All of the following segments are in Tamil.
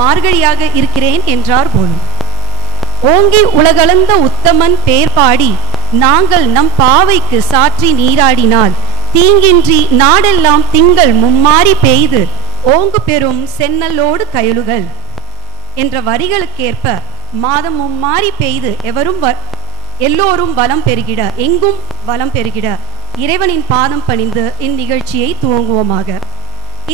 மார்கழியாக இருக்கிறேன் என்றார் போலும். ஓங்கி உலகளந்த உத்தமன் பேர் பாடி நாங்கள் நம் பாவைக்கு சாற்றி நீராடினால் தீங்கின்றி நாடெல்லாம் திங்கள் மும்மாறி பெய்து ஓங்கு பெறும் சென்னலோடு கயலுகள் என்ற வரிகளுக்கேற்ப மாதம் மும்மாறி பெய்து எல்லோரும் வளம் பெறுகிட, எங்கும் வளம் பெறுகிட இறைவனின் பாதம் பணிந்து இந்நிகழ்ச்சியை துவங்குவோமாக.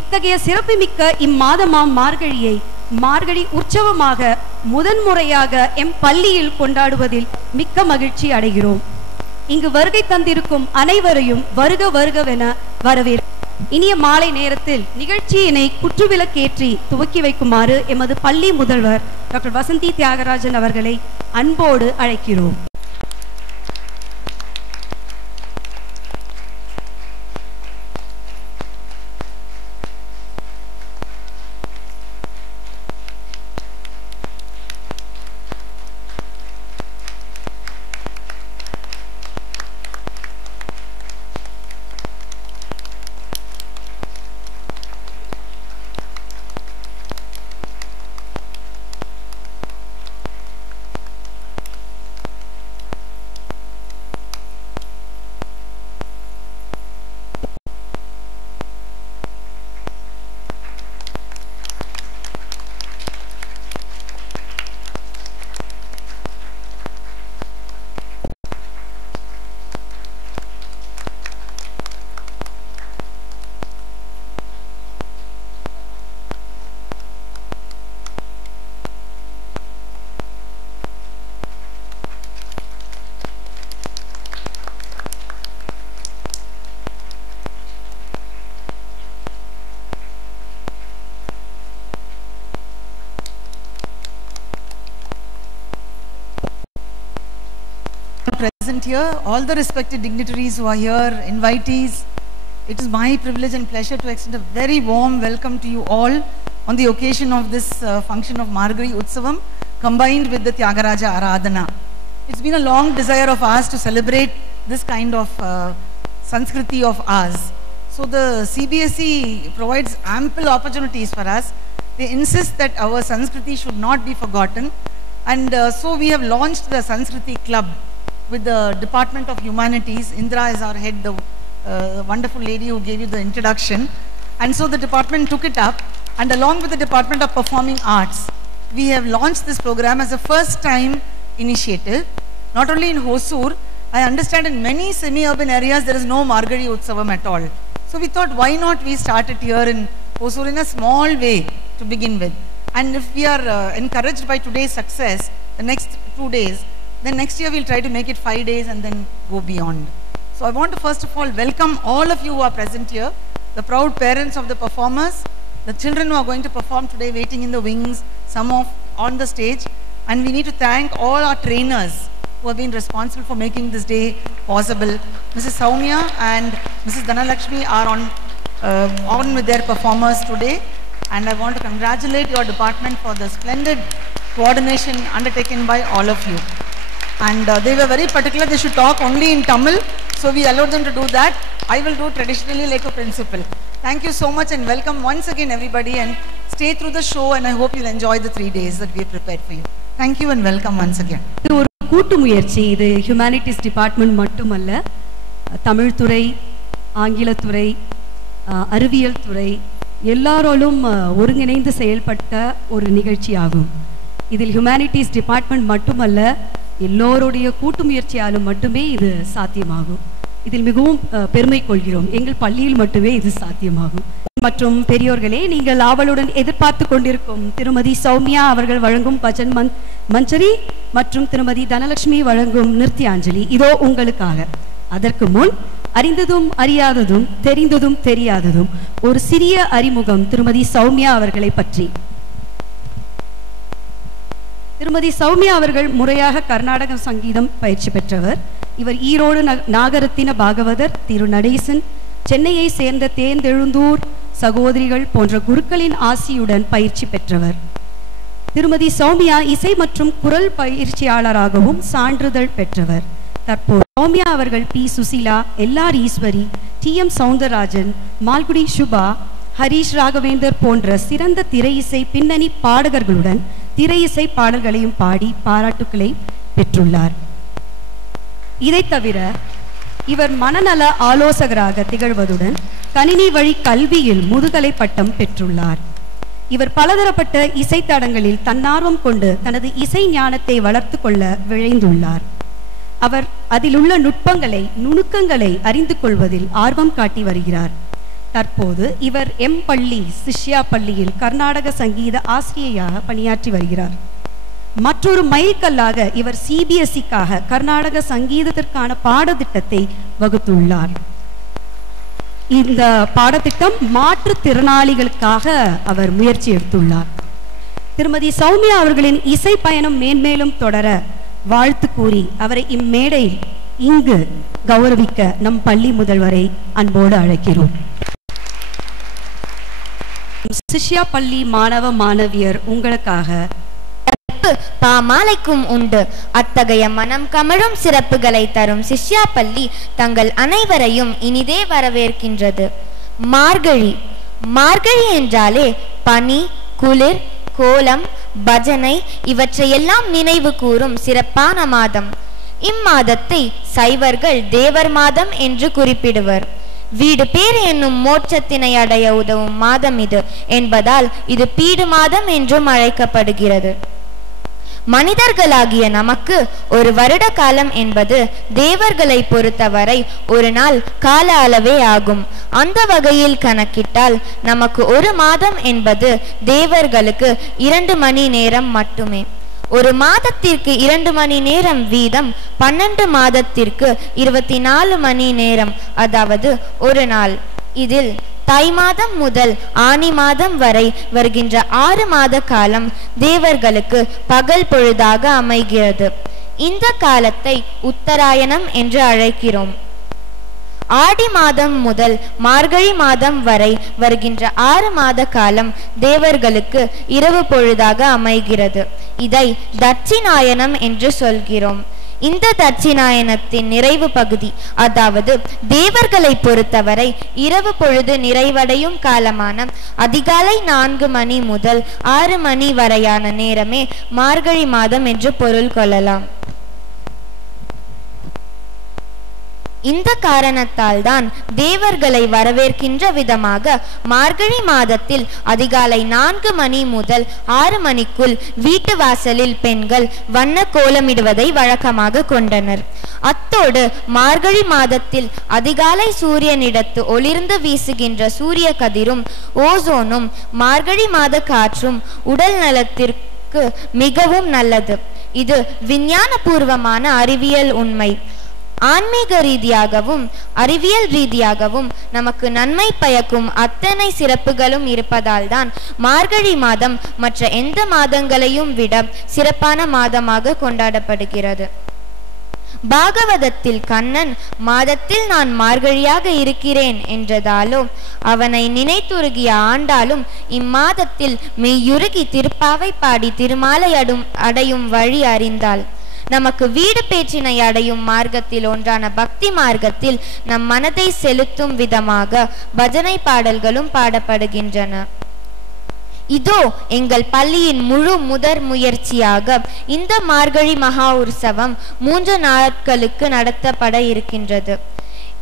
இத்தகைய சிறப்புமிக்க இம்மாதமாம் மார்கழியை மார்கழி உற்சவமாக முதன்முறையாக எம் பள்ளியில் கொண்டாடுவதில் மிக்க மகிழ்ச்சி அடைகிறோம். இங்கு வருகை தந்திருக்கும் அனைவரையும் வருக வருகவென வரவேற்கிறோம். இனிய மாலை நேரத்தில் நிகழ்ச்சியினை குற்றுவிளக்கேற்றி துவக்கி வைக்குமாறு எமது பள்ளி முதல்வர் டாக்டர் வசந்தி தியாகராஜன் அவர்களை அன்போடு அழைக்கிறோம். Present here, all the respected dignitaries who are here, invitees, it is my privilege and pleasure to extend a very warm welcome to you all on the occasion of this function of Margari Utsavam combined with the Tyagaraja Aradhana. It's been a long desire of ours to celebrate this kind of Sanskriti of ours. So the CBSE provides ample opportunities for us. They insist that our Sanskriti should not be forgotten, and so we have launched the Sanskriti Club with the Department of Humanities. Indra is our head, the wonderful lady who gave you the introduction. And so the department took it up, and along with the Department of Performing Arts, we have launched this program as a first time initiative. Not only in Hosur, I understand in many semi-urban areas there is no Margari Utsavam at all. So we thought, why not we start it here in Hosur in a small way to begin with. And if we are encouraged by today's success, the next 2 days, then next year we'll try to make it 5 days and then go beyond. So I want to first of all welcome all of you who are present here, the proud parents of the performers, the children who are going to perform today waiting in the wings, some of on the stage, and we need to thank all our trainers who have been responsible for making this day possible. Mrs. Soumya and Mrs. Dhanalakshmi are on with their performers today, and I want to congratulate your department for the splendid coordination undertaken by all of you. And they were very particular, they should talk only in Tamil, so we allowed them to do that. I will do traditionally like a principal. Thank you so much and welcome once again everybody, and stay through the show, and I hope you'll enjoy the 3 days that we have prepared for you. Thank you and welcome once again. இது ஒரு கூட்டு முயற்சி. இது ஹியூமனிட்டிஸ் டிபார்ட்மெண்ட் மட்டுமல்ல, தமிழ் துறை, ஆங்கிலத்துறை, அறிவியல் துறை எல்லாரோடும் ஒருங்கிணைந்து செயல்பட்ட ஒரு நிகழ்ச்சி ஆகும். இதில் ஹியூமனிட்டிஸ் டிபார்ட்மெண்ட் மட்டுமல்ல, எல்லோருடைய கூட்டு முயற்சியாலும் மட்டுமே இது சாத்தியமாகும். இதில் மிகவும் பெருமை கொள்கிறோம். எங்கள் பள்ளியில் மட்டுமே இது சாத்தியமாகும். மற்றும் பெரியோர்களே, நீங்கள் ஆவலுடன் எதிர்பார்த்து கொண்டிருக்கும் திருமதி சௌமியா அவர்கள் வழங்கும் பஜன் மஞ்சரி மற்றும் திருமதி தனலட்சுமி வழங்கும் நிருத்தியாஞ்சலி இதோ உங்களுக்காக. அதற்கு முன் அறிந்ததும் அறியாததும் தெரிந்ததும் தெரியாததும் ஒரு சிறிய அறிமுகம் திருமதி சௌமியா அவர்களை பற்றி. திருமதி சௌமியா அவர்கள் முறையாக கர்நாடக சங்கீதம் பயிற்சி பெற்றவர். இவர் ஈரோடு நாகரத்தின பாகவதர் திரு நடேசன், சென்னையை சேர்ந்த தேர்ந்தெழுந்தூர் சகோதரிகள் போன்ற குருக்களின் ஆசியுடன் பயிற்சி பெற்றவர். திருமதி சௌமியா இசை மற்றும் குரல் பயிற்சியாளராகவும் சான்றிதழ் பெற்றவர். தற்போது சௌமியா அவர்கள் P Susheela, LR Eswari, T M Soundararajan, Malgudi Subha, Harish Raghavendar போன்ற சிறந்த திரை இசை பின்னணி பாடகர்களுடன் திரை இசை பாடல்களையும் பாடி பாராட்டுக்களை பெற்றுள்ளார். இதை தவிர இவர் மனநல ஆலோசகராக திகழ்வதுடன் கணினி வழி கல்வியில் முதுகலை பட்டம் பெற்றுள்ளார். இவர் பலதரப்பட்ட இசைத்தடங்களில் தன்னார்வம் கொண்டு தனது இசை ஞானத்தை வளர்த்து கொள்ள விழைந்துள்ளார். அவர் அதிலுள்ள நுணுக்கங்களை அறிந்து கொள்வதில் ஆர்வம் காட்டி வருகிறார். தற்போது இவர் பள்ளி சிஷ்யா பள்ளியில் கர்நாடக சங்கீத ஆசிரியையாக பணியாற்றி வருகிறார். மற்றொரு மைல்கல்லாக இவர் CBSE-க்காக கர்நாடக சங்கீதத்திற்கான பாடத்திட்டத்தை வகுத்துள்ளார். இந்த பாடத்திட்டம் மாற்றுத்திறனாளிகளுக்காக அவர் முயற்சி எடுத்துள்ளார். திருமதி சௌமியா அவர்களின் இசை பயணம் மேன்மேலும் தொடர வாழ்த்து கூறி அவரை இம்மேடையில் இங்கு கௌரவிக்க நம் பள்ளி முதல்வரை அன்போடு அழைக்கிறோம். சிஷ்யா பள்ளி மாணவ மாணவியர் உங்களுக்காக பாமாலைக்கும் உண்டு. அத்தகைய மனம் கமழும் சிறப்புகளை தரும் சிஷ்யா பள்ளி தங்கள் அனைவரையும் இனிதே வரவேற்கின்றது. மார்கழி. மார்கழி என்றாலே பனி, குளிர், கோலம், பஜனை இவற்றையெல்லாம் நினைவு கூறும் சிறப்பான மாதம். இம்மாதத்தை சைவர்கள் தேவர் மாதம் என்று குறிப்பிடுவர். வீடு பேறு என்னும் மோட்சத்தினை அடைய உதவும் மாதம் இது என்பதால் இது பீடு மாதம் என்றும் அழைக்கப்படுகிறது. மனிதர்களாகிய நமக்கு ஒரு வருட காலம் என்பது தேவர்களை பொறுத்தவரை ஒரு நாள் கால அளவே ஆகும். அந்த வகையில் கணக்கிட்டால் நமக்கு ஒரு மாதம் என்பது தேவர்களுக்கு 2 மணி நேரம் மட்டுமே. ஒரு மாதத்திற்கு 2 மணி நேரம் வீதம் 12 மாதத்திற்கு 24 மணி நேரம், அதாவது ஒரு நாள். இதில் தை மாதம் முதல் ஆனி மாதம் வரை வருகின்ற 6 மாத காலம் தேவர்களுக்கு பகல் பொழுதாக அமைகிறது. இந்த காலத்தை உத்தராயணம் என்று அழைக்கிறோம். ஆடி மாதம் முதல் மார்கழி மாதம் வரை வருகின்ற 6 மாத காலம் தேவர்களுக்கு இரவு பொழுதாக அமைகிறது. இதை தட்சிணாயனம் என்று சொல்கிறோம். இந்த தட்சிணாயனத்தின் நிறைவு பகுதி, அதாவது தேவர்களை பொறுத்தவரை இரவு பொழுது நிறைவடையும் காலமான அதிகாலை 4 மணி முதல் 6 மணி வரையான நேரமே மார்கழி மாதம் என்று பொருள் கொள்ளலாம். இந்த காரணத்தால் தான் தேவர்களை வரவேற்கின்ற விதமாக மார்கழி மாதத்தில் அதிகாலை 4 மணி முதல் 6 மணிக்குள் வீட்டு வாசலில் பெண்கள் வண்ண கோலமிடுவதை வழக்கமாக கொண்டனர். அத்தோடு மார்கழி மாதத்தில் அதிகாலை சூரியனிடத்து ஒளிர்ந்து வீசுகின்ற சூரிய கதிரும் ஓசோனும் மார்கழி மாத காற்றும் உடல் நலத்திற்கு மிகவும் நல்லது. இது விஞ்ஞான பூர்வமான அறிவியல் உண்மை. ஆன்மீக ரீதியாகவும் அறிவியல் ரீதியாகவும் நமக்கு நன்மை பயக்கும் அத்தனை சிறப்புகளும் இருப்பதால் தான் மார்கழி மாதம் மற்ற எந்த மாதங்களையும் விட சிறப்பான மாதமாக கொண்டாடப்படுகிறது. பாகவதத்தில் கண்ணன் மாதத்தில் நான் மார்கழியாக இருக்கிறேன் என்றதாலோ அவனை நினைத்துருகிய ஆண்டாலும் இம்மாதத்தில் மெய்யுருகி திருப்பாவை பாடி திருமாலை அடையும் வழி அறிந்தாள். நமக்கு வீடு பேச்சினை அடையும் மார்க்கத்தில் ஒன்றான பக்தி மார்க்கத்தில் நம் மனதை செலுத்தும் விதமாக பஜனை பாடல்களும் பாடப்படுகின்றன. இதோ எங்கள் பள்ளியின் முதற் முயற்சியாக இந்த மார்கழி மகா உற்சவம் 3 நாட்களுக்கு நடத்தப்பட இருக்கின்றது.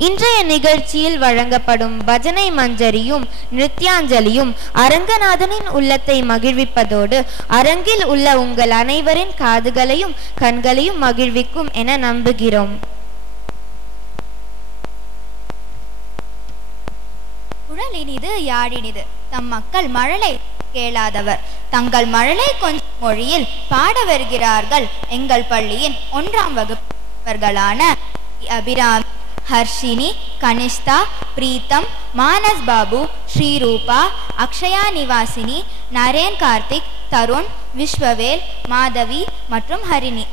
இன்றைய நிகழ்ச்சியில் வழங்கப்படும் பஜனை மஞ்சரியும் நிருத்யாஞ்சலியும் அரங்கநாதனின் உள்ளத்தை மகிழ்விப்பதோடு அரங்கில் உள்ள உங்கள் அனைவரின் காதுகளையும் கண்களையும் மகிழ்விக்கும் என நம்புகிறோம். குழலினிது யாழினிது தம் மக்கள் மழலை கேளாதவர் தங்கள் மழலை கொஞ்ச மொழியில் பாட வருகிறார்கள். எங்கள் பள்ளியின் 1ஆம் வகுப்பவர்களான அபிராமி, ஹர்ஷினி, கனிஷ்தா, பிரீத்தம், மானஸ் பாபு, ஸ்ரீரூபா, அக்ஷயா நிவாசினி, நரேன், கார்த்திக், தருண், விஸ்வவேல், மாதவி மற்றும் ஹரிணி.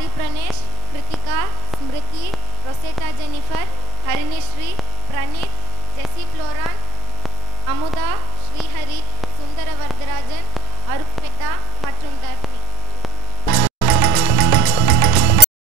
ஹரி பிரணேஷ், கிருத்திகா, ஸ்மிருதி, ரொசேட்டா ஜெனிஃபர், ஹரிணிஸ்ரீ, பிரணீத், ஜெசி ஃப்ளோரான், அமுதா, ஸ்ரீஹரி, சுந்தர வரதராஜன், அருப்பேட்டா மற்றும் தர்ஷினி.